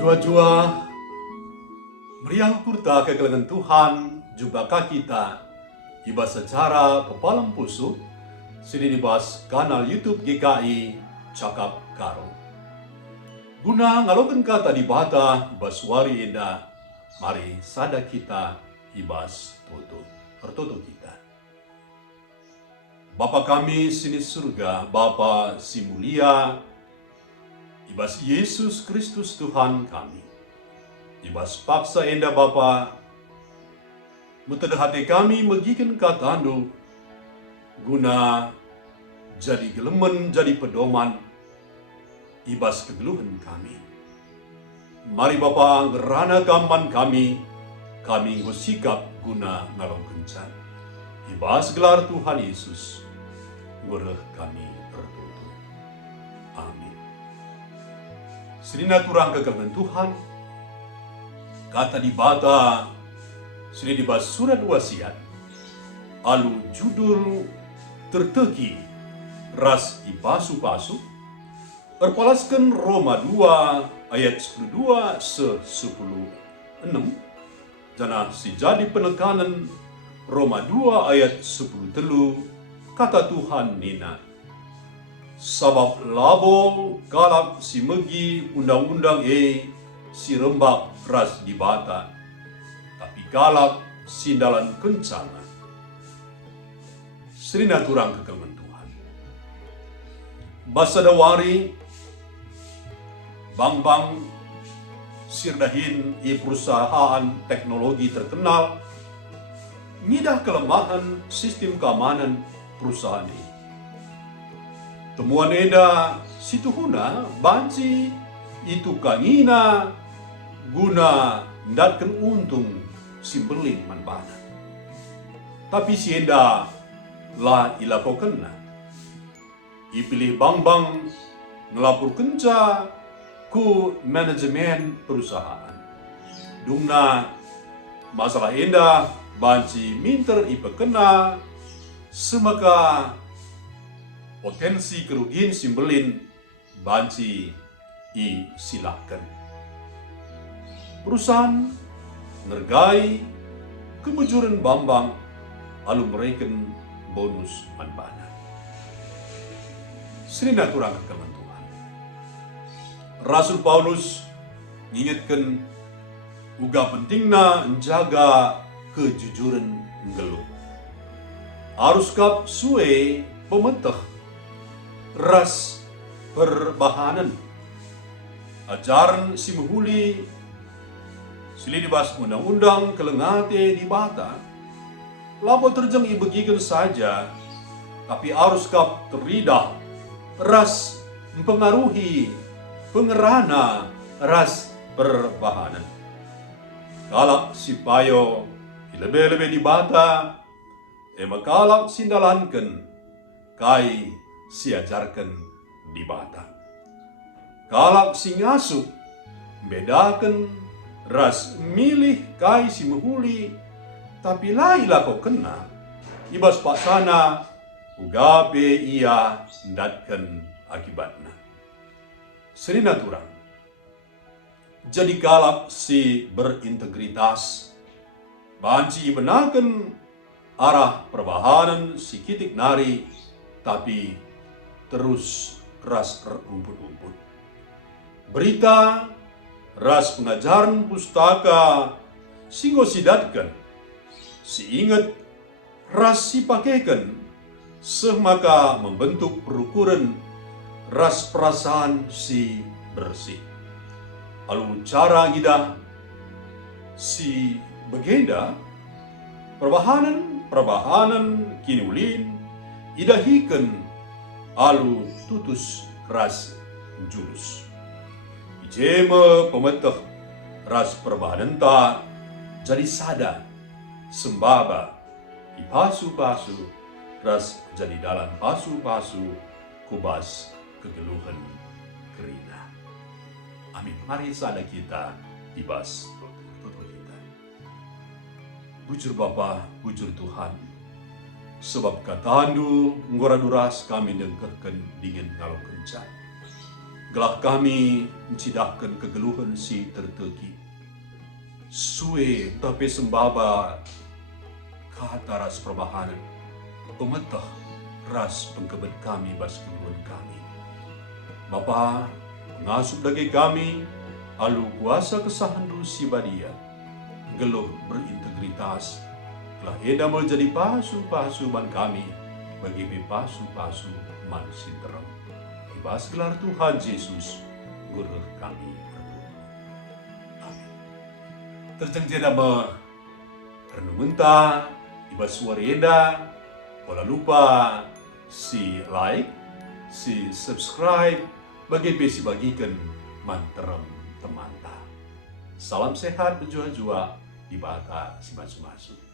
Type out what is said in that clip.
Jua-jua meriang purta kekelengan Tuhan jumpa kita iba secara pepalam pusu sini dibahas kanal YouTube GKI Cakap Karo. Guna ngalokan kata di bata baswari indah, mari sada kita ibas tutup pertutup kita. Bapa kami sini surga, Bapa si mulia, ibas Yesus Kristus Tuhan kami. Ibas paksa enda Bapa, mutada hati kami megikan katandu, guna jadi gelemen, jadi pedoman, ibas kegeluhan kami. Mari Bapa ngerana gaman kami ngosikap guna ngalong kencan. Ibas gelar Tuhan Yesus, ngureh kami tertutup. Amin. Serina turang kegeluhan Tuhan, kata di bata, sini dibahas surat wasiat, alu judul terteki, ras ipasu-pasu, terpalaskan Roma 2 ayat 12 se-10 6, jana si jadi penekanan Roma 2 ayat 10 telu, kata Tuhan nina, sabab labo kalap si megi undang-undang si rembak ras di bata, tapi kalap sindalan kencana. Serina turang kekelman Tuhan. Basa dawari, bang-bang sirdahin perusahaan teknologi terkenal, ngidah kelemahan sistem keamanan perusahaan ini. Temuan eda situhuna banci itu kangina guna ndatkan untung simberlin manbana. Tapi si eda lah ilakokenna. Ipilih bang-bang ngelapor kenca ku manajemen perusahaan. Dungna masalah enda banci minter ipekena semaka potensi kerugian simbelin banci silakan. Perusahaan ngergai kemujuran bambang alu mereken bonus manbana. Serina turang kekeman Tuhan. Rasul Paulus ngingetkan uga pentingna menjaga kejujuran ngeluh. Arus kap suwe pemeteh ras perbahanan. Ajaran si muhuli sili dibahas undang-undang kelengate di bata. Labo terjeng ibegikan saja, tapi arus kap teridah ras mempengaruhi pengerana ras perbahanan. Kalak si payo lebih-lebih di bata, makalak sindalanken kai siajarkan di bata. Kalak si ngasuh bedakan ras milih kai si mehuli, tapi lailah kau kena ibas paksana ugape ia ndatkan akibatna. Serina turang. Jadi kalak si berintegritas banci benakan arah perbahanan si kitik nari, tapi terus ras rumput-rumput. Berita ras pengajaran pustaka singgo sidatkan, si ingat ras si pakaikan, semaka membentuk perukuran ras perasaan si bersih. Alu cara ngidah si begenda perbahanan kini ulin idahikan alu tutus ras jurus. Ijema pemeteh ras perbahanan ta jadi sada sembaba ipasu-pasu ras jadi dalam pasu-pasu kubas kegeluhan kerina. Amin. Mari sada kita ibas tutup kita. Bujur Bapa, bujur Tuhan, sebab katandu ngora duras kami dengkerken dingin kalau kencan. Gelah kami mencidahkan kegeluhan si tertegi. Sue tapi sembaba kata ras perbahanan. Pemetah ras pengkebet kami bas kegeluhan kami. Bapa pengasuh dagi kami, alu kuasa kesahandu si badia. Geluh berintegritas, telah eda menjadi pasu-pasu man kami, bagi pasu-pasu man sinterem. Ibas gelar Tuhan Yesus, guru kami berdoa. Amin. Terjang jeda renungunta, ibas suarienda, pola lupa si like, si subscribe, bagi besi bagikan manterem temanta. Salam sehat berjua-jua di bata si masu-masu.